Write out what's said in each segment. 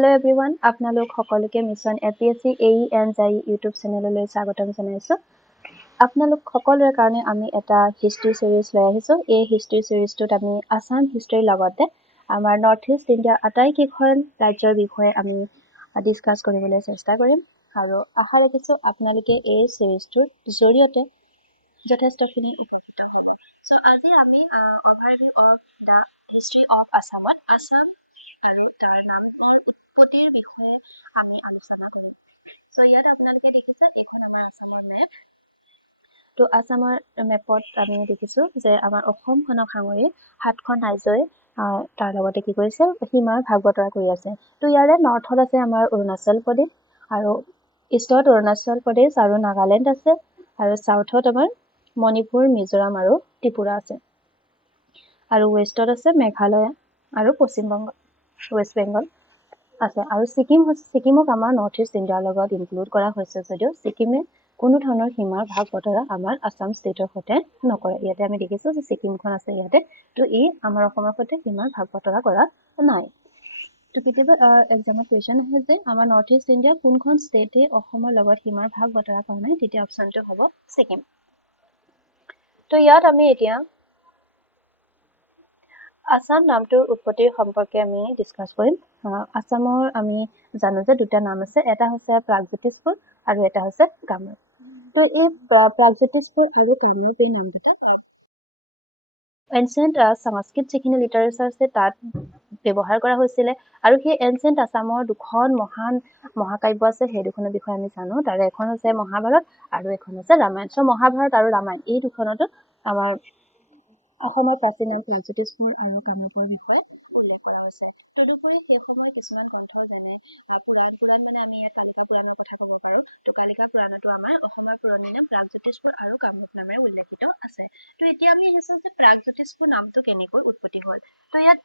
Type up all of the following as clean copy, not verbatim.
Hello everyone, আপোনালোক সকলোকে mission APSC AENJI YouTube চেনেললৈ স্বাগতম জনাইছো। আপোনালোক সকলোৰে কাৰণে আমি এটা হিষ্ট্ৰী সিৰিজ লৈ আহিছো। এই হিষ্ট্ৰী সিৰিজটোত আমি আসাম হিষ্ট্ৰীৰ লগতে আমাৰ নৰ্থ ইষ্ট ইণ্ডিয়াৰ আটাইকেইখন ৰাজ্যৰ বিষয়ে আমি ডিসকাস কৰিবলৈ চেষ্টা কৰিম আৰু আশা ৰাখিছো আপোনালোকে এই সিৰিজটোৰ জৰিয়তে যথেষ্টখিনি উপকৃত হ'ব। সো আজি আমি overview of the history of আসামত আসাম আৰু তাৰ নামৰ উৎপত্তিৰ বিষয়ে আমি আলোচনা কৰিম। সো ইয়াত আপোনালোকে দেখিছে এইখন আমাৰ আসামৰ মেপ। তো আসামৰ মেপত আমি দেখিছো যে আমাৰ অসমখনক সাঙুৰি ৭খন ৰাজ্যই তাৰ লগতে কি কৰিছে সীমাৰ ভাগ বতৰা কৰি আছে। তো ইয়াৰে নৰ্থত আছে আমাৰ অৰুণাচল প্ৰদেশ আৰু ইষ্টত অৰুণাচল প্ৰদেশ আৰু নাগালেণ্ড আছে আৰু সাউথত আমাৰ মণিপুৰ মিজোৰাম আৰু ত্ৰিপুৰা আছে আৰু ৱেষ্টত আছে মেঘালয় আৰু পশ্চিম বংগ ৱেষ্ট বেংগল আছে আৰু ছিকিমক আমাৰ নৰ্থ ইষ্ট ইণ্ডিয়াৰ লগত ইনক্লুড কৰা হৈছে যদিও ছিকিমে কোনো ধৰণৰ সীমাৰ ভাগ বতৰা আমাৰ আসাম ষ্টেটৰ সৈতে নকৰে। ইয়াতে আমি দেখিছো যে ছিকিমখন আছে ইয়াতে, তো ই আমাৰ অসমৰ সৈতে সীমাৰ ভাগ বতৰা কৰা নাই। তো কেতিয়াবা এক্সামত কুৱেশ্যন আহে যে আমাৰ নৰ্থ ইষ্ট ইণ্ডিয়াৰ কোনখন ষ্টেটে অসমৰ লগত সীমাৰ ভাগ বতৰা কৰা নাই, তেতিয়া অপশ্যনটো হ'ব ছিকিম। তো ইয়াত আমি এতিয়া আসাম নামটোৰ উৎপত্তিৰ সম্পৰ্কে আমি ডিসকাস কৰিম। আসামৰ আমি জানো যে দুটা নাম আছে, এটা হৈছে প্ৰাগজ্যোতিষপুৰ আৰু এটা হৈছে কামৰূপ। তো এই প্ৰাগজ্যোতিষপুৰ আৰু কামৰূপ এই নাম দুটা এনচিয়েন্ট সংস্কৃত যিখিনি লিটাৰেচাৰ আছে তাত ব্যৱহাৰ কৰা হৈছিলে আৰু সেই এনচিয়েন্ট আসামৰ দুখন মহান মহাকাব্য আছে, সেই দুখনৰ বিষয়ে আমি জানো। তাৰে এখন হৈছে মহাভাৰত আৰু এখন হৈছে ৰামায়ণ। সো মহাভাৰত আৰু ৰামায়ণ এই দুখনতো আমাৰ অসমৰ প্ৰাচীন নাম প্ৰাগজ্যোতিষপুৰ আৰু কামৰূপৰ বিষয়ে উল্লেখ কৰা হৈছে। তদুপৰি সেই সময়ত কিছুমান গ্ৰন্থ যেনে পুৰাণ মানে আমি ইয়াত কালিকা পুৰাণৰ কথা ক'ব পাৰোঁ। তো কালিকা পুৰাণতো আমাৰ অসমৰ পুৰণি নাম প্ৰাগজ্যোতিষপুৰ আৰু কামৰূপ নামেৰে উল্লেখিত আছে। তো এতিয়া আমি আহিছো যে প্ৰাগজ্যোতিষপুৰ নামটো কেনেকৈ উৎপত্তি হ'ল। তো ইয়াত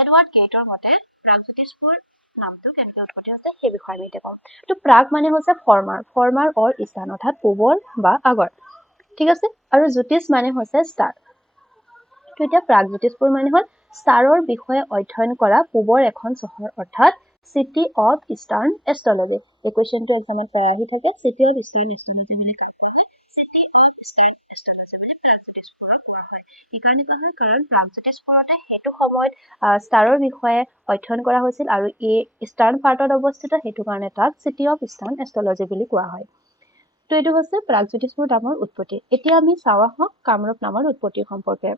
এডৱাৰ্ড গেটৰ মতে প্ৰাগজ্যোতিষপুৰ নামটো কেনেকৈ উৎপত্তি হৈছে সেই বিষয়ে আমি এতিয়া ক'ম। তো প্ৰাগ মানে হৈছে ফৰ্মাৰ অৰ ইস্তান, অৰ্থাৎ পূবৰ বা আগৰ, ঠিক আছে। আৰু জ্যোতিষ মানে হৈছে ষ্টাৰ। তো এতিয়া প্ৰাগজ্যোতিষপুৰ মানে হ'ল ষ্টাৰৰ বিষয়ে অধ্যয়ন কৰা পূবৰ এখন চহৰ, অৰ্থাৎ চিটি অফ ইষ্টাৰ্ণ এষ্ট্ৰলজি। এই কুৱেশ্যনটো এক্সামত প্ৰায় আহি থাকে, চিটি অফ ইষ্টাৰ্ণ এষ্ট্ৰলজি বুলি কাক কোৱা হয়, চিটি অফ ইষ্টাৰ্ণ এষ্ট্ৰলজি বুলি প্ৰাগজ্যোতিষপুৰক কোৱা হয়। সেইকাৰণে কোৱা হয় কাৰণ প্ৰাগজ্যোতিষপুৰতে সেইটো সময়ত ষ্টাৰৰ বিষয়ে অধ্যয়ন কৰা হৈছিল আৰু এই ইষ্টাৰ্ণ পাৰ্টত অৱস্থিত, সেইটো কাৰণে তাক চিটি অফ ইষ্টাৰ্ণ এষ্ট্ৰলজি বুলি কোৱা হয়। তো এইটো হৈছে প্ৰাগজ্যোতিষপুৰ নামৰ উৎপত্তি। এতিয়া আমি চাওঁ আহক কামৰূপ নামৰ উৎপত্তিৰ সম্পৰ্কে।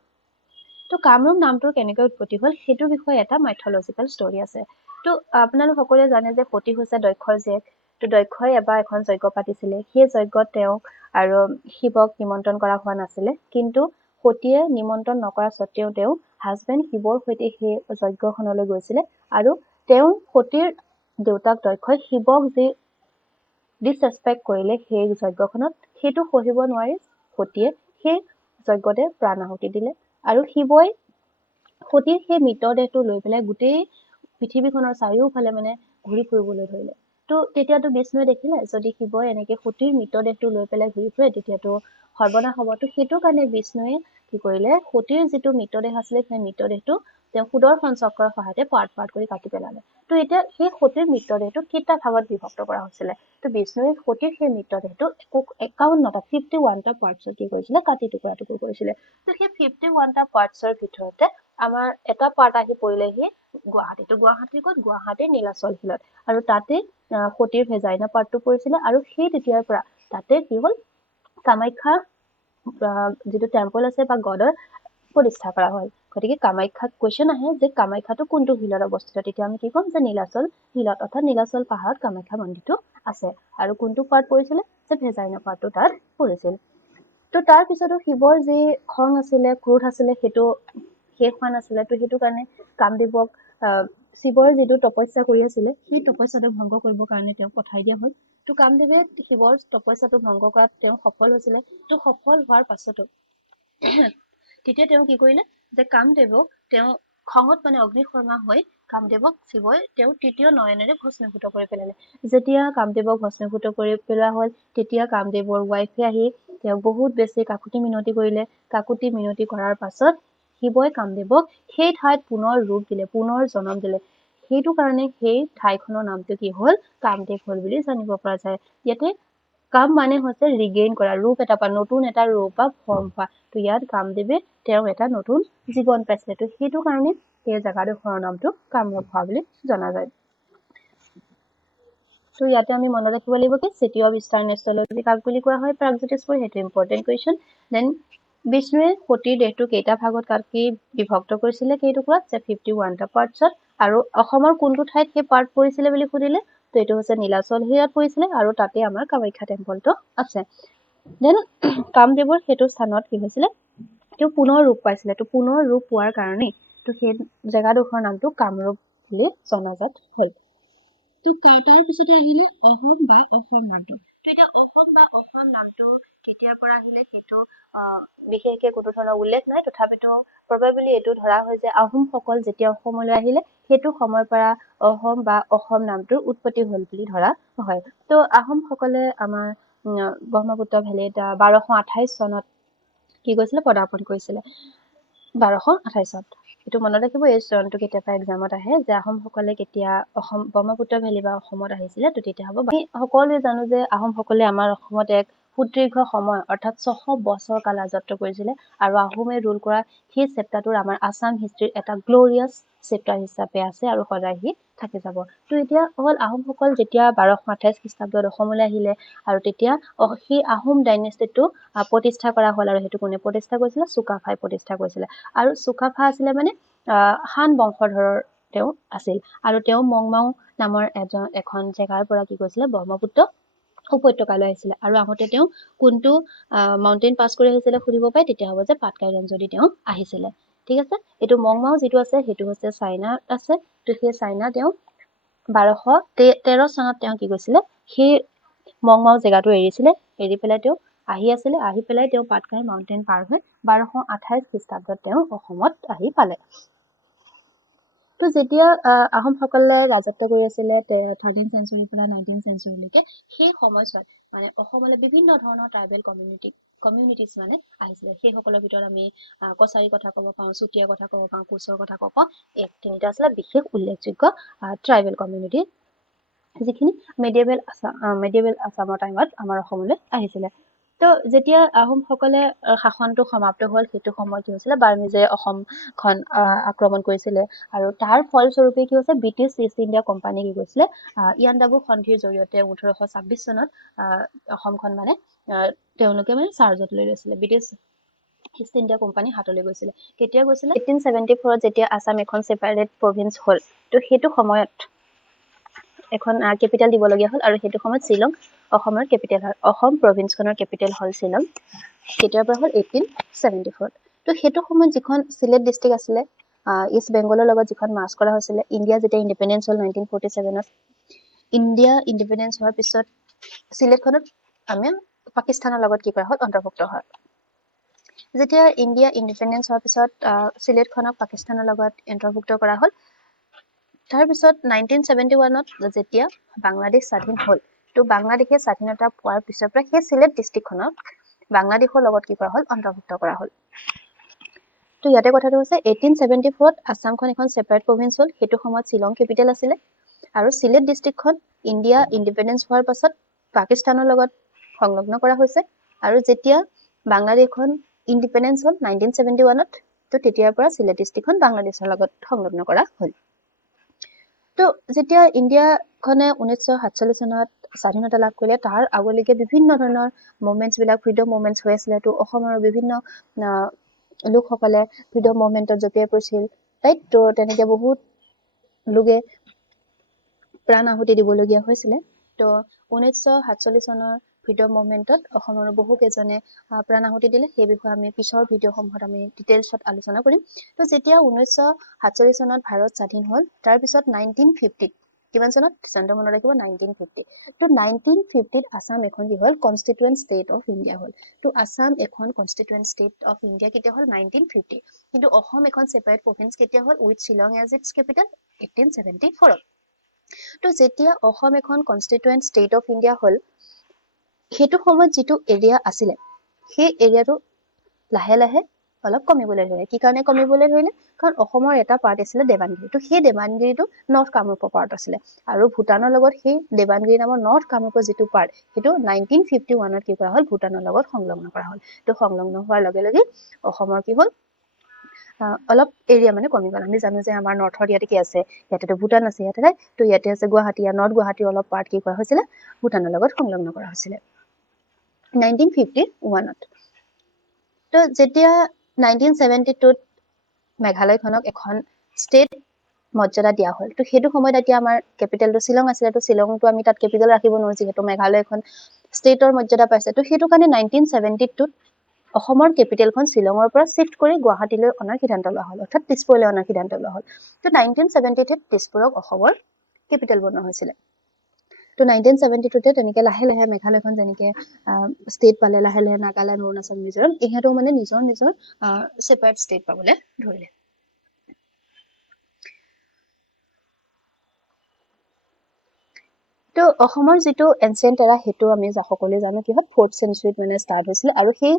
তো কামৰূপ নামটোৰ কেনেকৈ উৎপত্তি হ'ল সেইটোৰ বিষয়ে এটা মাইথলজিকেল ষ্টৰী আছে। তো আপোনালোক সকলোৱে জানে যে সতী হৈছে দক্ষৰ জীয়েক। তো দক্ষই এবাৰ এখন যজ্ঞ পাতিছিলে, সেই যজ্ঞত তেওঁক আৰু শিৱক নিমন্ত্ৰণ কৰা হোৱা নাছিলে, কিন্তু সতীয়ে নিমন্ত্ৰণ নকৰা স্বত্তেও তেওঁ হাজবেণ্ড শিৱৰ সৈতে সেই যজ্ঞখনলৈ গৈছিলে আৰু তেওঁ সতীৰ দেউতাক দক্ষই শিৱক যি ডিছৰেস্পেক্ট কৰিলে সেই যজ্ঞখনত, সেইটো সহিব নোৱাৰি সতীয়ে সেই যজ্ঞতে প্ৰাণ আহুতি দিলে আৰু শিৱই সতীৰ সেই মৃতদেহটো লৈ পেলাই গোটেই পৃথিৱীখনৰ চাৰিওফালে মানে ঘূৰি ফুৰিবলৈ ধৰিলে। তো তেতিয়াতো বিষ্ণুৱে দেখিলে যদি শিৱই এনেকে সতীৰ মৃতদেহটো লৈ পেলাই ঘূৰি ফুৰে তেতিয়াতো সৰ্বনাশ হ'ব। তো সেইটো কাৰণে বিষ্ণুৱে কি কৰিলে, সতীৰ যিটো মৃতদেহ আছিলে সেই মৃতদেহটো তেওঁ সুদৰ্শন চক্ৰৰ সহায়তে পাৰ্ট কৰি কাটি পেলালে। তো এতিয়া সেই সতীৰ মৃতদেহটো কেইটা ভাগত বিভক্ত কৰা হৈছিলে। তো বিষ্ণুৱে সতীৰ সেই মৃতদেহটো 51টা 51টা পাৰ্টছত কি কৰিছিলে, কাটি টুকুৰা কৰিছিলে। তো সেই 51টা পাৰ্টছৰ ভিতৰতে আমাৰ এটা পাৰ্ট আহি পৰিলেহি গুৱাহাটী। তো গুৱাহাটীৰ ক'ত, গুৱাহাটীৰ নীলাচল শিলত, আৰু তাতে সতীৰ ভেজাইনা পাৰ্টটো পৰিছিলে আৰু সেই তেতিয়াৰ পৰা তাতে কি হ'ল কামাখ্যা যিটো টেম্পল আছে বা গডৰ প্ৰতিষ্ঠা কৰা হ'ল। গতিকে কামাখ্যা কুৱেশ্যন আহে যে কামাখ্যাটো কোনটো শিলত অৱস্থিত, তেতিয়া আমি কি ক'ম যে নীলাচল শিলত, অৰ্থাৎ নীলাচল পাহাৰত কামাখ্যা মন্দিৰটো আছে। আৰু কোনটো পাৰ্ট পৰিছিলে, যে ভেজাইনা পাৰ্টটো তাত পৰিছিল। তো তাৰ পিছতো শিৱৰ যি খং আছিলে, ক্ৰোধ আছিলে, সেইটো শেষ হোৱা নাছিলে। তো সেইটো কাৰণে কামদেৱক শিৱৰ যিটো তপস্যা কৰি আছিলে সেই তপস্যাটো ভংগ কৰিবৰ কাৰণে তেওঁক পঠাই দিয়া হ'ল। তো কামদেৱে শিৱৰ তপস্যাটো ভংগ কৰাত তেওঁ সফল হৈছিলে। তো সফল হোৱাৰ পাছতো তেতিয়া তেওঁ কি কৰিলে যে কামদেৱক তেওঁ খঙত মানে অগ্নিশৰ্মা হৈ কামদেৱক শিৱই তেওঁৰ তৃতীয় নয়নেৰে ভস্মীভূত কৰি পেলালে। যেতিয়া কামদেৱক ভস্মীভূত কৰি পেলোৱা হ'ল তেতিয়া কামদেৱৰ ৱাইফে আহি তেওঁক বহুত বেছি কাকুতি মিনতি কৰিলে। কাকুতি মিনতি কৰাৰ পাছত শিৱই কামদেৱক সেই ঠাইত পুনৰ ৰূপ দিলে, পুনৰ জন্ম দিলে। সেইটো কাৰণে সেই ঠাইখনৰ নামটো কি হ'ল কামদেৱ হ'ল বুলি জানিব পৰা যায় ইয়াতে কাম মানে হৈছে ৰিগেইন কৰা ৰূপ এটা পা নতুন এটা ৰূপ বা ফৰ্ম হোৱা তো ইয়াত কামদেৱে তেওঁ এটা নতুন জীৱন পাইছিলে তো সেইটো কাৰণে এই জেগাডোখৰৰ নামটো কামৰূপ হোৱা বুলি জনা যায় তো ইয়াতে আমি মনত ৰাখিব লাগিব কি চিটি অফ ইষ্টাৰ্ণ এষ্ট্ৰলজি কাক বুলি কোৱা হয় প্ৰাগজ্যোতিষপুৰ সেইটো ইম্পৰ্টেণ্ট কুৱেশ্যন দেন বিষ্ণুৱে সতীৰ দেহটো কেইটা ভাগত কাটি বিভক্ত কৰিছিলে কেইটুকুৰাত যে 51টা পাৰ্টছত আৰু অসমৰ কোনটো ঠাইত সেই পাৰ্ট পৰিছিলে বুলি সুধিলে তো এইটো হৈছে নীলাচল হিৰাত পৰিছিলে আৰু তাতে আমাৰ কামাখ্যা টেম্পলটো আছে দেন কামদেৱৰ সেইটো স্থানত কি হৈছিলে তেওঁ পুনৰ ৰূপ পাইছিলে তো পুনৰ ৰূপ পোৱাৰ কাৰণে তো সেই জেগাডোখৰ নামটো কামৰূপ বুলি জনাজাত হ'ল তো তাৰ পিছতে আহিলে অহোম বা অসম নামটো তো এতিয়া অসম বা অসম নামটো কেতিয়াৰ পৰা আহিলে সেইটো বিশেষকৈ কোনো ধৰণৰ উল্লেখ নাই তথাপিতো প্ৰবাবলি এইটো ধৰা হয় যে আহোমসকল যেতিয়া অসমলৈ আহিলে সেইটো সময়ৰ পৰা অসম বা অসম নামটোৰ উৎপত্তি হ'ল বুলি ধৰা হয় তো আহোমসকলে আমাৰ ব্ৰহ্মপুত্ৰ ভেলীত 1228 চনত কি কৰিছিলে পদাৰ্পণ কৰিছিলে 1228 চনত এইটো মনত ৰাখিব এই চনটো কেতিয়াবা এক্সামত আহে যে আহোমসকলে কেতিয়া অসম ব্ৰহ্মপুত্ৰ ভেলী বা অসমত আহিছিলে তো তেতিয়া হ'ব আমি সকলোৱে জানো যে আহোমসকলে আমাৰ অসমত এক সুদীৰ্ঘ সময় অৰ্থাৎ 600 বছৰ কাল ৰাজত্ব কৰিছিলে আৰু আহোমে ৰুল কৰা সেই চেপ্টাৰটোৰ আমাৰ আছাম হিষ্ট্ৰীৰ এটা গ্লৰিয়াছ চেপ্টাৰ হিচাপে আছে আৰু সদায় সি থাকি যাব তো এতিয়া হ'ল আহোমসকল যেতিয়া 1228 খ্ৰীষ্টাব্দত অসমলৈ আহিলে আৰু তেতিয়া সেই আহোম ডাইনেষ্টিটো প্ৰতিষ্ঠা কৰা হ'ল আৰু সেইটো কোনে প্ৰতিষ্ঠা কৰিছিলে চুকাফাই প্ৰতিষ্ঠা কৰিছিলে আৰু চুকাফা আছিলে মানে হান বংশধৰৰ তেওঁ আছিল আৰু তেওঁ মংমাও নামৰ এখন জেগাৰ পৰা কি কৰিছিলে ব্ৰহ্মপুত্ৰ উপত্যকালৈ আহিছিলে আৰু আহোঁতে তেওঁ কোনটো মাউণ্টেইন পাছ কৰি আহিছিলে সুধিব পাৰে তেতিয়া হ'ব যে পাটকাই ৰেঞ্জদি তেওঁ আহিছিলে ঠিক আছে এইটো মংমাও যিটো আছে সেইটো হৈছে চাইনাত আছে তো সেই চাইনা তেওঁ 1213 চনত তেওঁ কি কৰিছিলে সেই মংমাও জেগাটো এৰিছিলে এৰি পেলাই তেওঁ আহি পেলাই তেওঁ পাটকাই মাউণ্টেইন পাৰ হৈ 1228 খ্ৰীষ্টাব্দত তেওঁ অসমত আহি পালে তো যেতিয়া আহোমসকলে ৰাজত্ব কৰি আছিলে 13th চেঞ্চুৰীৰ পৰা 19th চেঞ্চুৰীলৈকে সেই সময়ছোৱাত মানে অসমলৈ বিভিন্ন ধৰণৰ ট্ৰাইবেল কমিউনিটিজ মানে আহিছিলে সেইসকলৰ ভিতৰত আমি কছাৰী কথা ক'ব পাওঁ চুতীয়া কথা ক'ব পাওঁ কোচৰ কথা ক'ব পাওঁ এই তিনিটা আছিলে বিশেষ উল্লেখযোগ্য ট্ৰাইবেল কমিউনিটি যিখিনি মেডিয়েভেল আছামৰ টাইমত আমাৰ অসমলৈ আহিছিলে তো যেতিয়া আহোমসকলে শাসনটো সমাপ্ত হ'ল সেইটো সময় কি হৈছিলে বাৰ্মিজে অসমখন আক্ৰমণ কৰিছিলে আৰু তাৰ ফলস্বৰূপে কি হৈছে ব্ৰিটিছ ইষ্ট ইণ্ডিয়া কোম্পানী কি কৰিছিলে ইয়াণ্ডাবু সন্ধিৰ জৰিয়তে 1826 চনত অসমখন মানে তেওঁলোকে মানে চাৰ্জত লৈ লৈছিলে ব্ৰিটিছ ইষ্ট ইণ্ডিয়া কোম্পানী হাতলৈ গৈছিলে কেতিয়া গৈছিলে 1874 যেতিয়া আছাম এখন ছেপাৰেট প্ৰভিন্স হ'ল তো সেইটো সময়ত এখন কেপিটেল দিবলগীয়া হ'ল আৰু সেইটো সময়ত শ্বিলং অসমৰ কেপিটেল হয় অসম প্ৰভিন্সখনৰ কেপিটেল হ'ল শ্বিলং কেতিয়াৰ পৰা হ'ল 1874 তো সেইটো সময়ত যিখন চিলেট ডিষ্ট্ৰিক্ট আছিলে ইষ্ট বেংগলৰ লগত যিখন মাৰ্চ কৰা হৈছিলে ইণ্ডিয়া যেতিয়া ইণ্ডিপেণ্ডেন্স হ'ল 1947ত ইণ্ডিয়া ইণ্ডিপেণ্ডেন্স হোৱাৰ পিছত চিলেটখনত আমি পাকিস্তানৰ লগত কি কৰা হ'ল অন্তৰ্ভুক্ত হয় যেতিয়া ইণ্ডিয়া ইণ্ডিপেণ্ডেন্স হোৱাৰ পিছত চিলেটখনক পাকিস্তানৰ লগত অন্তৰ্ভুক্ত কৰা হ'ল তাৰপিছত 1971ত যেতিয়া বাংলাদেশ স্বাধীন হ'ল তো বাংলাদেশে স্বাধীনতা পোৱাৰ পিছৰ পৰা সেই চিলেট ডিষ্ট্ৰিক্টখনক বাংলাদেশৰ লগত কি কৰা হ'ল অন্তৰ্ভুক্ত কৰা হ'ল তো ইয়াতে কথাটো হৈছে 1874ত আছামখন এখন ছেপাৰেট প্ৰভিন্স হ'ল সেইটো সময়ত শ্বিলং কেপিটেল আছিলে আৰু চিলেট ডিষ্ট্ৰিক্টখন ইণ্ডিয়া ইণ্ডিপেণ্ডেন্স হোৱাৰ পাছত পাকিস্তানৰ লগত সংলগ্ন কৰা হৈছে আৰু যেতিয়া বাংলাদেশখন ইণ্ডিপেণ্ডেন্স হ'ল 1971ত তো তেতিয়াৰ পৰা চিলেট ডিষ্ট্ৰিক্টখন বাংলাদেশৰ লগত সংলগ্ন কৰা হ'ল তো যেতিয়া ইণ্ডিয়াখনে 1947 চনত স্বাধীনতা লাভ কৰিলে তাৰ আগলৈকে বিভিন্ন ধৰণৰ মুভমেণ্টছবিলাক ফ্ৰীডম মুভমেণ্টছ হৈ আছিলে তো অসমৰ বিভিন্ন লোকসকলে ফ্ৰীডম মুভমেণ্টত জপিয়াই পৰিছিল ৰাইট তো তেনেকৈ বহুত লোকে প্ৰাণ আহুতি দিবলগীয়া হৈছিলে তো 1947 চনৰ ফ্ৰীডম মুভমেণ্টত অসমৰ বহুকেইজনে প্ৰাণ আহুতি দিলে সেই বিষয়ে আমি পিছৰ ভিডিঅ'সমূহত আমি ডিটেইলছত আলোচনা কৰিম তো যেতিয়া 1947 চনত ভাৰত স্বাধীন হ'ল তাৰপিছত 1950 কিমান চনত চনটো মনত ৰাখিব 1950 তো 1950ত আছাম এখন কি হ'ল কনষ্টিটুৱেণ্ট ষ্টেট অফ ইণ্ডিয়া হ'ল তো আছাম এখন কনষ্টিটুৱেণ্ট ষ্টেট অফ ইণ্ডিয়া কেতিয়া হ'ল 1950 কিন্তু অসম এখন ছেপাৰেট প্ৰভিন্স কেতিয়া হ'ল with Shillong as it's capital 1874 তো যেতিয়া অসম এখন কনষ্টিটুৱেণ্ট ষ্টেট অফ ইণ্ডিয়া হ'ল সেইটো সময়ত যিটো এৰিয়া আছিলে সেই এৰিয়াটো লাহে লাহে অলপ কমিবলৈ ধৰিলে কি কাৰণে কমিবলৈ ধৰিলে কাৰণ অসমৰ এটা পাৰ্ট আছিলে দেৱানগিৰি তো সেই দেৱানগিৰিটো নৰ্থ কামৰূপৰ পাৰ্ট আছিলে আৰু ভূটানৰ লগত সেই দেৱানগিৰি নামৰ নৰ্থ কামৰূপৰ যিটো পাৰ্ট সেইটো 1951 কি কৰা হ'ল ভূটানৰ লগত সংলগ্ন কৰা হ'ল তো সংলগ্ন হোৱাৰ লগে লগে অসমৰ কি হ'ল অলপ এৰিয়া মানে কমি গ'ল আমি জানো যে আমাৰ নৰ্থত ইয়াতে কি আছে ইয়াতেতো ভূটান আছে ইয়াতে নাই তো ইয়াতে আছে গুৱাহাটী নৰ্থ গুৱাহাটীৰ অলপ পাৰ্ট কি কৰা হৈছিলে ভূটানৰ লগত সংলগ্ন কৰা হৈছিলে 1951 তো যেতিয়া 1972 মেঘালয়খনক এখন ষ্টেট মৰ্যাদা দিয়া হ'ল তো সেইটো সময়ত এতিয়া আমাৰ কেপিটেলটো শ্বিলং আছিলে তো শ্বিলংটো আমি তাত কেপিটেল ৰাখিব নোৱাৰো যিহেতু মেঘালয় এখন ষ্টেটৰ মৰ্যাদা পাইছে তো সেইটো কাৰণে 1972 অসমৰ কেপিটেলখন শ্বিলঙৰ পৰা শিফ্ট কৰি গুৱাহাটীলৈ অনাৰ সিদ্ধান্ত লোৱা হ'ল অৰ্থাৎ তেজপুৰলৈ অনাৰ সিদ্ধান্ত লোৱা হ'ল তো 1973 তেজপুৰক অসমৰ কেপিটেল বনোৱা হৈছিলে তো 1972 তেনেকে লাহে লাহে মেঘালয়খন যেনেকে ষ্টেট পালে লাহে লাহে নাগালেণ্ড অৰুণাচল মিজোৰাম ইহঁতেও মানে নিজৰ নিজৰ সেপাৰেট ষ্টেট পাবলৈ ধৰিলে তো অসমৰ যিটো এনচিয়েন্ট এৰা সেইটো আমি সকলোৱে জানো কি হয় 4th চেঞ্চুৰীত মানে ষ্টাৰ্ট হৈছিল আৰু সেই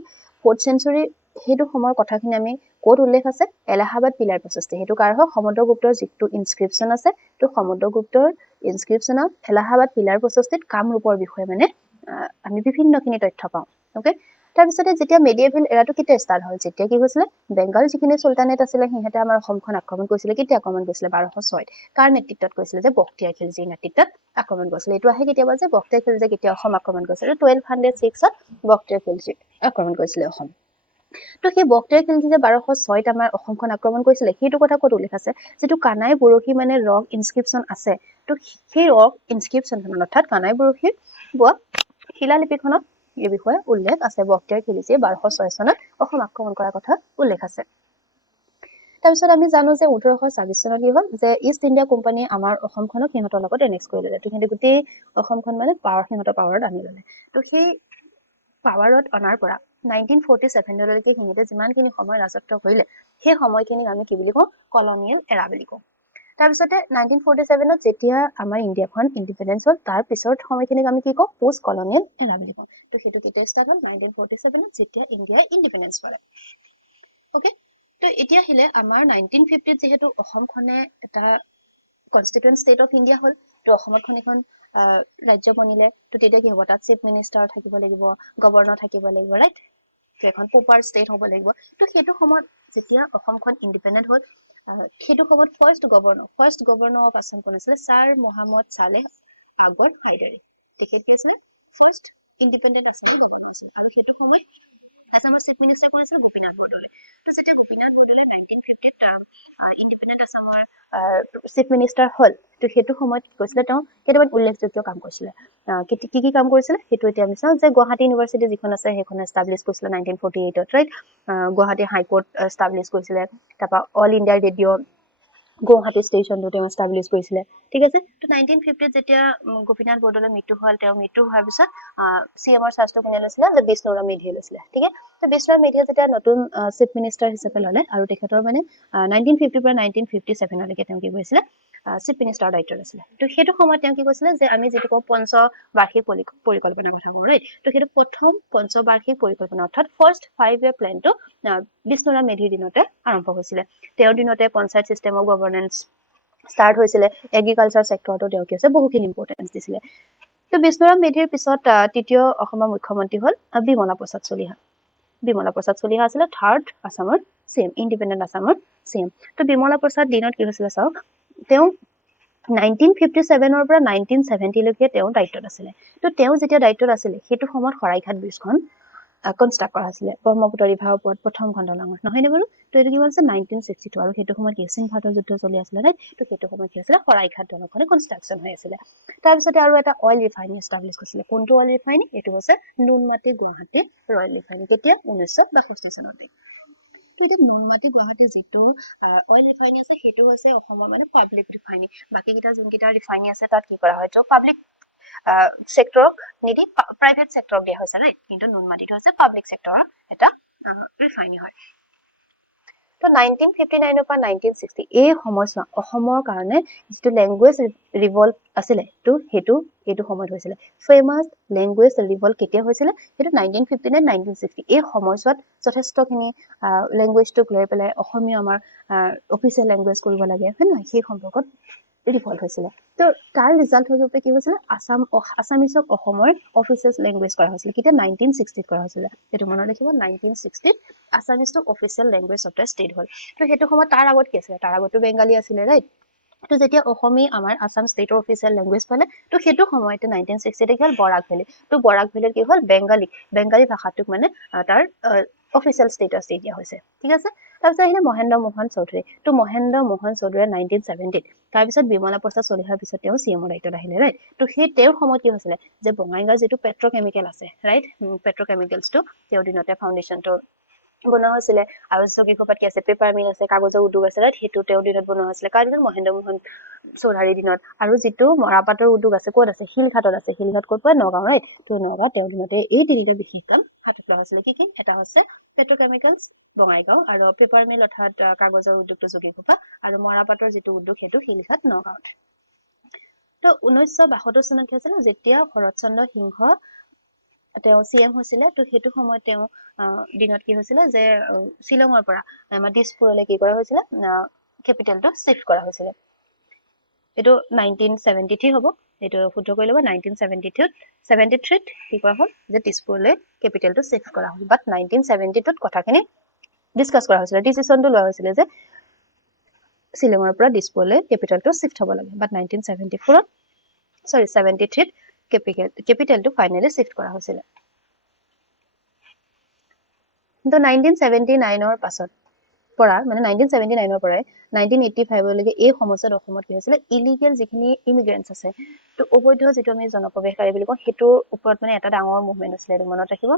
4th চেঞ্চুৰী সেইটো সময়ৰ কথাখিনি আমি ক'ত উল্লেখ আছে এলাহাবাদ পিলাৰ প্ৰচেষ্টা সেইটো কাৰ হয় সমুদ্ৰগুপ্তৰ যিটো ইনস্ক্ৰিপশ্যন আছে তো সমুদ্ৰগুপ্তৰ ইনস্ক্ৰিপশ্যনত এলাহাবাদ পিলাৰ প্ৰচেষ্টাত কামৰূপৰ বিষয়ে মানে আমি বিভিন্নখিনি তথ্য পাওঁ ওকে তাৰপিছতে যেতিয়া মেডিয়েভেল এৰাটো কেতিয়া ষ্টাৰ্ট হ'ল যেতিয়া কি হৈছিলে বেংগল যিখিনি চুলতানেট আছিলে সিহঁতে আমাৰ অসমখন আক্ৰমণ কৰিছিলে কেতিয়া আক্ৰমণ কৰিছিলে 1206 কাৰ নেতৃত্বত কৈছিলে যে বখতিয়াৰ খিলজীৰ নেতৃত্বত আক্ৰমণ কৰিছিলে এইটো আহে কেতিয়াবা যে বখতিয়াৰ খিলজীয়ে কেতিয়া অসম আক্ৰমণ কৰিছিলে 1206ত বখতিয়াৰ খিলজীয়ে আক্ৰমণ কৰিছিলে অসম তো সেই বখতিয়াৰ খিলজী যে 1206ত আমাৰ অসমখন আক্ৰমণ কৰিছিলে সেইটো কথা ক'ত উল্লেখ আছে যেটো কানাই বৰশী মানে ৰক ইনস্ক্ৰিপশ্যন আছে তো সেই ৰক ইনস্ক্ৰিপশ্যনখনত অৰ্থাৎ কানাই বৰশীৰ বোৱা শিলালিপিখনত এই বিষয়ে উল্লেখ আছে বখতিয়াৰ খিলজীয়ে 1206 চনত অসম আক্ৰমণ কৰাৰ কথা উল্লেখ আছে তাৰপিছত আমি জানো যে 1826 চনত কি হ'ল যে ইষ্ট ইণ্ডিয়া কোম্পানীয়ে আমাৰ অসমখনক সিহঁতৰ লগত এনেক্স কৰি ল'লে তো সিহঁতে গোটেই অসমখন মানে সিহঁতৰ পাৱাৰত আনি ল'লে তো সেই পাৱাৰত অনাৰ পৰা 1947 লৈকে সিহঁতে যিমানখিনি সময় ৰাজত্ব কৰিলে সেই সময়খিনিক আমি কি বুলি কওঁ কলনিয়েল এৰা বুলি কওঁ তাৰপিছতে 1947ত যেতিয়া আমাৰ ইণ্ডিয়াখন ইণ্ডিপেণ্ডেন্স হ'ল তাৰ পিছৰ সময়খিনিক আমি কি কওঁ পোষ্ট কলনিয়েল এৰা বুলি কওঁ তো সেইটো কেতিয়া ষ্টাৰ্ট হ'ল 1947ত যেতিয়া ইণ্ডিয়া ইণ্ডিপেণ্ডেন্স পালে ওকে তো এতিয়া আহিলে আমাৰ 1950ত যেহেতু অসমখনে এটা কনষ্টিটুৱেন্ট ষ্টেট অফ ইণ্ডিয়া হ'ল তো অসমখন এখন ৰাজ্য বনিলে তো তেতিয়া কি হ'ব তাত চিফ মিনিষ্টাৰ থাকিব লাগিব গভৰ্ণৰ থাকিব লাগিব ৰাইট তো এখন প্ৰপাৰ ষ্টেট হ'ব লাগিব তো সেইটো সময়ত যেতিয়া অসমখন ইণ্ডিপেণ্ডেন্ট হ'ল সেইটো সময়ত ফাৰ্ষ্ট গভৰ্ণৰ অফ আছাম কোন আছিলে ছাৰ মহাম্মদ চালেহ আগৰ হাইদাৰী তেখেত কি আছিলে ফাৰ্ষ্ট ইণ্ডিপেণ্ডেন্ট আছিলে গভৰ্ণৰ আছিলে আৰু সেইটো সময়ত আছামৰ চিফ মিনিষ্টাৰ কোন আছিল গোপীনাথ বৰদলৈ তো যেতিয়া গোপীনাথ বৰদলৈ 1950ত ইণ্ডিপেণ্ডেন্ট আছামৰ চিফ মিনিষ্টাৰ হ'ল তো সেইটো সময়ত কি কৈছিলে তেওঁ কেইটামান উল্লেখযোগ্য কাম কৰিছিলে কি কাম কৰিছিলে সেইটো এতিয়া আমি চাওঁ যে গুৱাহাটী ইউনিভাৰ্চিটি যিখন আছে সেইখন এষ্টাব্লিছ কৰিছিলে 1948ত ৰাইট গুৱাহাটী হাইকোৰ্ট এষ্টাব্লিছ কৰিছিলে তাৰপৰা অল ইণ্ডিয়া ৰেডিঅ' গুৱাহাটী ষ্টেচনটো তেওঁ এষ্টাব্লিছ কৰিছিলে ঠিক আছে তো 1950ত যেতিয়া গোপীনাথ বৰদলৈৰ মৃত্যু হ'ল তেওঁৰ মৃত্যু হোৱাৰ পিছত চিএমৰ চাৰ্জটো কোনে লৈছিলে যে বিষ্ণুৰাম মেধিয়ে লৈছিলে ঠিক আছে তো বিষ্ণুৰাম মেধিয়ে যেতিয়া নতুন চিফ মিনিষ্টাৰ হিচাপে ল'লে আৰু তেখেতৰ মানে 1950 পৰা 1957লৈকে তেওঁ কি কৰিছিলে চিফ মিনিষ্টাৰৰ দায়িত্বত আছিলে তো সেইটো সময়ত তেওঁ কি কৈছিলে যে আমি যিটো কওঁ পঞ্চবাৰ্ষিক পৰিকল্পনাৰ কথা কওঁ ৰাইট তো সেইটো প্ৰথম পঞ্চবাৰ্ষিক পৰিকল্পনা অৰ্থাৎ ফাৰ্ষ্ট 5-year প্লেনটো বিষ্ণুৰাম মেধিৰ দিনতে আৰম্ভ হৈছিলে তেওঁৰ দিনতে panchayat system of governance start হৈছিলে এগ্ৰিকালচাৰ ছেক্টৰটো তেওঁ কি আছে বহুখিনি ইম্পৰ্টেঞ্চ দিছিলে তো বিষ্ণুৰাম মেধিৰ পিছত তৃতীয় অসমৰ মুখ্যমন্ত্ৰী হ'ল বিমলা প্ৰসাদ চলিহা আছিলে থাৰ্ড আছামৰ চিএম ইণ্ডিপেণ্ডেন্ট আছামৰ চিএম তো বিমলা প্ৰসাদ দিনত কি হৈছিলে চাওক তেওঁ 1957 পৰা 1970 লৈকে তেওঁ দায়িত্বত আছিলে তো তেওঁ যেতিয়া দায়িত্বত আছিলে সেইটো সময়ত শৰাইঘাট ব্ৰিজখন কনষ্ট্ৰাক্ট কৰা হৈছিলে ব্ৰহ্মপুত্ৰ ৰিভাৰৰ ওপৰত প্ৰথমখন দলঙত নহয়নে বাৰু তো এইটো কি হৈছে 1962 আৰু সেইটো সময়ত চীন ভাৰতৰ যুদ্ধ চলি আছিলে ৰাইট তো সেইটো সময়ত কি আছিলে শৰাইঘাট দলংখনে কনষ্ট্ৰাকশ্যন হৈ আছিলে তাৰপিছতে আৰু এটা অইল ৰিফাইনাৰী এষ্টাব্লিছ কৰিছিলে কোনটো অইল ৰিফাইনাৰী এইটো হৈছে নুনমাটি গুৱাহাটী ৰয়েল ৰিফাইনাৰী কেতিয়া 1962 চনতে তো এতিয়া নুনমাটি গুৱাহাটী যিটো অইল ৰিফাইনাৰী আছে সেইটো হৈছে অসমৰ মানে পাব্লিক ৰিফাইনাৰী বাকীকেইটা যোনকেইটা ৰিফাইনাৰী আছে তাত কি কৰা হয় তো পাব্লিক সেক্টৰক নিদি প্ৰাইভেট সেক্টৰক দিয়া হৈছে ৰাইট কিন্তু নুনমাটিটো হৈছে পাব্লিক সেক্টৰৰ এটা ৰিফাইনাৰী হয় তো 1959 পৰা 1960 এই সময়ছোৱা অসমৰ কাৰণে যিটো লেংগুৱেজ ৰিভল্ট আছিলে তো সেইটো এইটো সময়ত হৈছিলে ফেমাছ লেংগুৱেজ ৰিভল্ট কেতিয়া হৈছিলে সেইটো 1959 1960 এই সময়ছোৱাত যথেষ্টখিনি লেংগুৱেজটোক লৈ পেলাই অসমীয়া আমাৰ অফিচিয়েল লেংগুৱেজ কৰিব লাগে হয় নহয় সেই সম্পৰ্কত ৰিভল্ট হৈছিলে তো তাৰ ৰিজাল্ট হিচাপে কি হৈছিলে আছামিছক অসমৰ অফিচিয়েল লেংগুৱেজ কৰা হৈছিলে কেতিয়া 1960 কৰা হৈছিলে সেইটো মনত ৰাখিব 1960 আছামিছটো official language of the state হ'ল তো সেইটো সময়ত তাৰ আগত কি আছিলে তাৰ আগতো বেংগালী আছিলে ৰাইট তো যেতিয়া অসমী আমাৰ আছাম ষ্টেটৰ অফিচিয়েল লেংগুৱেজ পালে তো সেইটো সময়তে 1960 কি হ'ল বৰাক ভেলী তো বৰাক ভেলীৰ কি হ'ল বেংগালী ভাষাটোক মানে তাৰ অফিচিয়েল ষ্টেটাছ দি দিয়া হৈছে ঠিক আছে তাৰপিছত আহিলে মহেন্দ্ৰ মোহন চৌধুৰী তো মহেন্দ্ৰ মোহন চৌধুৰীয়ে 1970 তাৰপিছত বিমলা প্ৰসাদ চলিহাৰ পিছত তেওঁ চিএমৰ দায়িত্বত আহিলে ৰাইট তো সেই তেওঁৰ সময়ত কি হৈছিলে যে বঙাইগাঁও যিটো পেট্ৰকেমিকেল আছে ৰাইট পেট্ৰকেমিকেলছটো তেওঁৰ দিনতে ফাউণ্ডেশ্যনটো বনোৱা হৈছিলে আৰু চকীখোপাত কি আছে পেপাৰ মিল আছে কাগজৰ উদ্যোগ আছে ৰাইট সেইটো তেওঁৰ দিনত বনোৱা হৈছিলে কাৰ দিনত মহেন্দ্ৰ মোহন চৌধাৰীৰ দিনত আৰু যিটো মৰাপাটৰ উদ্যোগ আছে ক'ত আছে শিলঘাটত আছে শিলঘাট ক'ত পায় নগাঁও ৰাইট তো নগাঁও তেওঁৰ দিনতে এই তিনিটা বিশেষ কাম হাতত লোৱা হৈছিলে কি এটা হৈছে পেট্ৰকেমিকেলছ বঙাইগাঁও আৰু পেপাৰ মিল অৰ্থাৎ কাগজৰ উদ্যোগটো চকীখোপা আৰু মৰাপাটৰ যিটো উদ্যোগ সেইটো শিলঘাট নগাঁৱত তো 1972 চনত কি হৈছিলে যেতিয়া শৰৎচন্দ্ৰ সিংহ তেওঁ চিএম হৈছিলে তো সেইটো সময়ত তেওঁ দিনত কি হৈছিলে যে শ্বিলঙৰ পৰা আমাৰ দিছপুৰলৈ কি কৰা হৈছিলে কেপিটেলটো শিফ্ট কৰা হৈছিলে এইটো 1973 হ'ব এইটো শুদ্ধ কৰি ল'ব 1973 কি কৰা হ'ল যে দিছপুৰলৈ কেপিটেলটো শিফ্ট কৰা হ'ল বাট 1972 কথাখিনি ডিছকাছ কৰা হৈছিলে ডিচিশ্যনটো লোৱা হৈছিলে যে শ্বিলঙৰ পৰা দিছপুৰলৈ কেপিটেলটো শিফ্ট হ'ব লাগে বাট 73 কেপিটেলটো ফাইনেলি শিফ্ট কৰা হৈছিলে কিন্তু 1979 পাছত পৰা মানে 1979 পৰাই 1985 লৈকে এই সময়ছোৱাত অসমত কি হৈছিলে ইলিগেল যিখিনি ইমিগ্ৰেণ্টছ আছে তো অবৈধ যিটো আমি জনপ্ৰৱেশকাৰী বুলি কওঁ সেইটোৰ ওপৰত মানে এটা ডাঙৰ মুভমেণ্ট আছিলে এইটো মনত ৰাখিব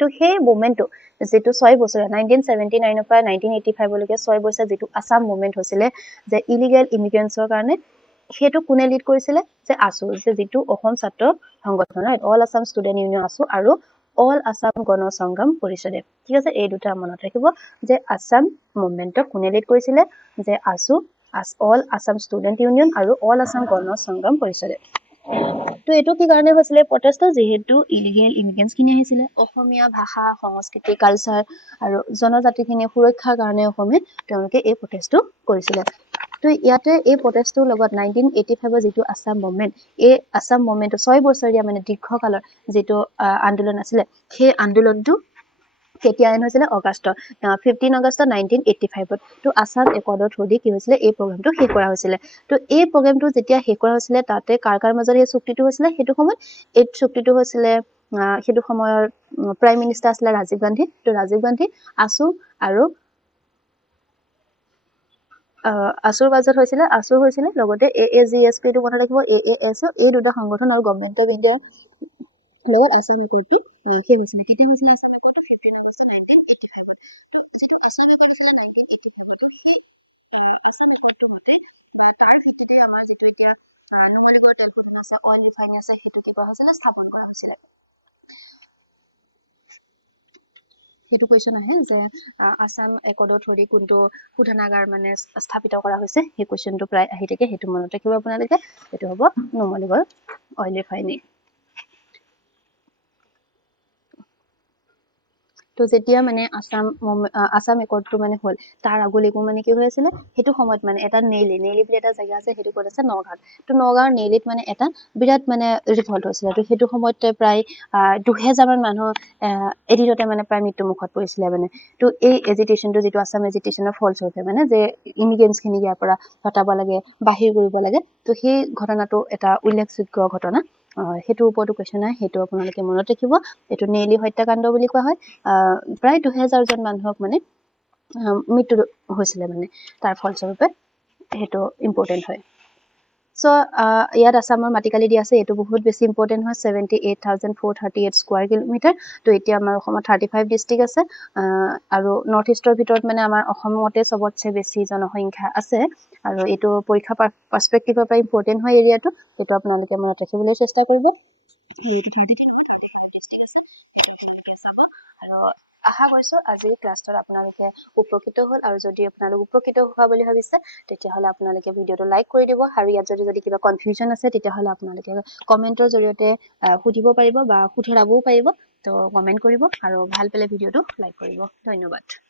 তো সেই মুভমেণ্টটো যিটো 6 বছৰ 1979 পৰা 1985 লৈকে 6 বছৰ যিটো আছাম মুভমেণ্ট হৈছিলে যে ইলিগেল ইমিগ্ৰেণ্টছৰ কাৰণে সেইটো কোনে লিড কৰিছিলে যে আছু যে যিটো অসম ছাত্ৰ সংগঠন অল আছাম ষ্টুডেণ্ট ইউনিয়ন আছু আৰু অল আছাম গণ সংগ্ৰাম পৰিষদে ঠিক আছে এই দুটা মনত ৰাখিব যে আছাম মুভমেণ্টক কোনে লিড কৰিছিলে যে আছু অল আছাম ষ্টুডেণ্ট ইউনিয়ন আৰু অল আছাম গণ সংগ্ৰাম পৰিষদে তো এইটো কি কাৰণে হৈছিলে প্ৰটেষ্ট যিহেতু ইলিগেল ইমিগ্ৰেণ্টছ খিনি আহিছিলে অসমীয়া ভাষা সংস্কৃতি কালচাৰ আৰু জনজাতিখিনি সুৰক্ষাৰ কাৰণে অসমে তেওঁলোকে এই প্ৰটেষ্টটো কৰিছিলে তো ইয়াতে এই প্ৰটেষ্টটোৰ লগত 1985 যিটো আছাম মুভমেণ্ট এই আছাম মুভমেণ্টটো 6 বছৰীয়া মানে দীৰ্ঘকালৰ যিটো আন্দোলন আছিলে সেই আন্দোলনটো কেতিয়া এন হৈছিলে অগষ্টত 15 আগষ্ট 1985 তো আছাম একৰ্ডৰ থ্ৰুদি কি হৈছিলে এই প্ৰগ্ৰামটো শেষ কৰা হৈছিলে তো এই প্ৰগ্ৰামটো যেতিয়া শেষ কৰা হৈছিলে তাতে কাৰ মাজত এই চুক্তিটো হৈছিলে সেইটো সময়ত এই চুক্তিটো হৈছিলে সেইটো সময়ৰ প্ৰাইম মিনিষ্টাৰ আছিলে ৰাজীৱ গান্ধী তো ৰাজীৱ গান্ধী আছু আৰু আছুৰ মাজত হৈছিলে লগতে AAGSP টো মনত ৰাখিব AAS এই দুটা সংগঠন আৰু গভৰ্ণমেণ্ট অফ ইণ্ডিয়াৰ লগত আছাম একৰ্ডটো শেষ হৈছিলে কেতিয়া হৈছিলে আছাম একৰ্ডটো 15 আগষ্ট 1985 যিটো আছাম একৰ্ড আছিলে 1985 সেই আছাম একৰ্ডটোৰ মতে তাৰ ভিত্তিতে আমাৰ যিটো এতিয়া নুমলীগড় তেলশোধন আছে অইল ৰিফাইনাৰী আছে সেইটো কি কৰা হৈছিলে স্থাপন কৰা হৈছিলে সেইটো কুৱেশ্যন আহে যে আছাম একৰ্ডৰ থ্ৰুদি কোনটো শোধনাগাৰ মানে স্থাপিত কৰা হৈছে সেই কুৱেশ্যনটো প্ৰায় আহি থাকে সেইটো মনত ৰাখিব আপোনালোকে এইটো হ'ব নুমলীগড় অইল ৰিফাইনাৰী তো যেতিয়া মানে আছাম একৰ্ডটো মানে হ'ল তাৰ আগলৈকো মানে কি হৈ আছিলে সেইটো সময়ত মানে এটা নেইলি বুলি এটা জেগা আছে সেইটো ক'ত আছে নগাঁৱত তো নগাঁৱৰ নেইলিত মানে এটা বিৰাট মানে ৰিভল্ট হৈছিলে তো সেইটো সময়তে প্ৰায় 2000 মান মানুহ এদিনতে মানে প্ৰায় মৃত্যু মুখত পৰিছিলে মানে তো এই এজিটেশ্যনটো যিটো আছাম এজিটেশ্যনৰ ফলস্বৰূপে মানে যে ইমিগ্ৰেণ্টছখিনি ইয়াৰ পৰা হটাব লাগে বাহিৰ কৰিব লাগে তো সেই ঘটনাটো এটা উল্লেখযোগ্য ঘটনা সেইটোৰ ওপৰতো কুৱেশ্যন আহে সেইটো আপোনালোকে মনত ৰাখিব এইটো নেইলি হত্যাকাণ্ড বুলি কোৱা হয় প্ৰায় 2000 জন মানুহক মানে মৃত্যু হৈছিলে মানে তাৰ ফলস্বৰূপে সেইটো ইম্পৰ্টেণ্ট হয় সো ইয়াত আছামৰ মাটিকালি দিয়া আছে এইটো বহুত বেছি ইম্পৰ্টেণ্ট হয় 78,438 স্কোৱাৰ কিলোমিটাৰ তো এতিয়া আমাৰ অসমত 35 ডিষ্ট্ৰিক্ট আছে আৰু নৰ্থ ইষ্টৰ ভিতৰত মানে আমাৰ অসমতে চবতছে বেছি জনসংখ্যা আছে আৰু এইটো পৰীক্ষা পাৰ্সপেক্টিভৰ পৰা ইম্পৰ্টেণ্ট হয় এৰিয়াটো সেইটো আপোনালোকে মনত ৰাখিবলৈ চেষ্টা কৰিব এইটো 33 আশা কৰিছো আজিৰ ক্লাছটোত আপোনালোকে উপকৃত হ'ল আৰু যদি আপোনালোক উপকৃত হোৱা বুলি ভাবিছে তেতিয়াহ'লে আপোনালোকে ভিডিঅ'টো লাইক কৰি দিব আৰু ইয়াত যদি কিবা কনফিউজন আছে তেতিয়াহ'লে আপোনালোকে কমেন্টৰ জৰিয়তে সুধিব পাৰিব বা শুধৰাবও পাৰিব তো কমেন্ট কৰিব আৰু ভাল পালে ভিডিঅ'টো লাইক কৰিব ধন্যবাদ